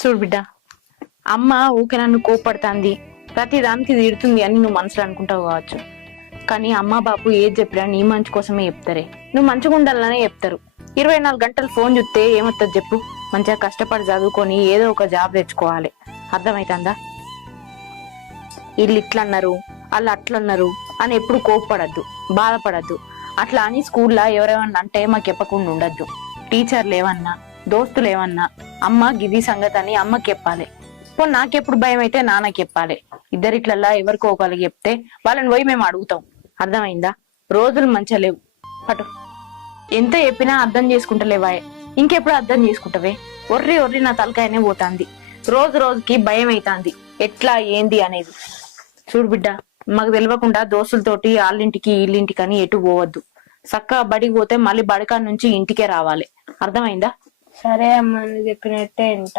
చూడు బిడ్డ, అమ్మ ఊకే నన్ను కోప్పడుతుంది, ప్రతి దానికి తిడుతుంది అని నువ్వు మనసులో అనుకుంటావు కావచ్చు. కానీ అమ్మ బాపు ఏది చెప్పినా నీ మంచి కోసమే చెప్తారే. నువ్వు మంచిగా ఉండాలనే చెప్తారు. 24 గంటలు ఫోన్ చూస్తే ఏమవుతుంది చెప్పు? మంచిగా కష్టపడి చదువుకొని ఏదో ఒక జాబ్ తెచ్చుకోవాలి. అర్థమైతుందా? వీళ్ళు ఇట్లా అన్నారు, వాళ్ళు అట్లన్నారు అని ఎప్పుడు కోప్పడద్దు, బాధపడద్దు. అట్లా అని స్కూల్లో ఎవరేమన్నా అంటే మాకు చెప్పకుండా ఉండద్దు. టీచర్లు ఏమన్నా, దోస్తులు ఏమన్నా, అమ్మ గిది సంగతి అని అమ్మకి చెప్పాలి. పోనీ నాకెప్పుడు భయం అయితే నాన్నకి చెప్పాలి. ఇద్దరిట్లల్లా ఎవరికో ఒకరికి చెప్తే వాళ్ళని పోయి మేము అడుగుతాం. అర్థమైందా? రోజులు మంచిగా లేవు. పటు ఎంత చెప్పినా అర్థం చేసుకుంటలేవా? ఇంకెప్పుడు అర్థం చేసుకుంటావే? ఒర్రి ఒర్రి నా తలకాయనే పోతాంది. రోజు రోజుకి భయం అవుతాంది ఎట్లా ఏంది అనేది. చూడు బిడ్డ, మాకు తెలియకుండా దోస్తులతోటి వాళ్ళింటికి వీళ్ళింటికి అని ఎటు పోవద్దు. చక్కగా బడికి పోతే మళ్ళీ బడికా నుంచి ఇంటికే రావాలి. అర్థమైందా? సరే అమ్మ, నువ్వు చెప్పినట్టే ఇంట.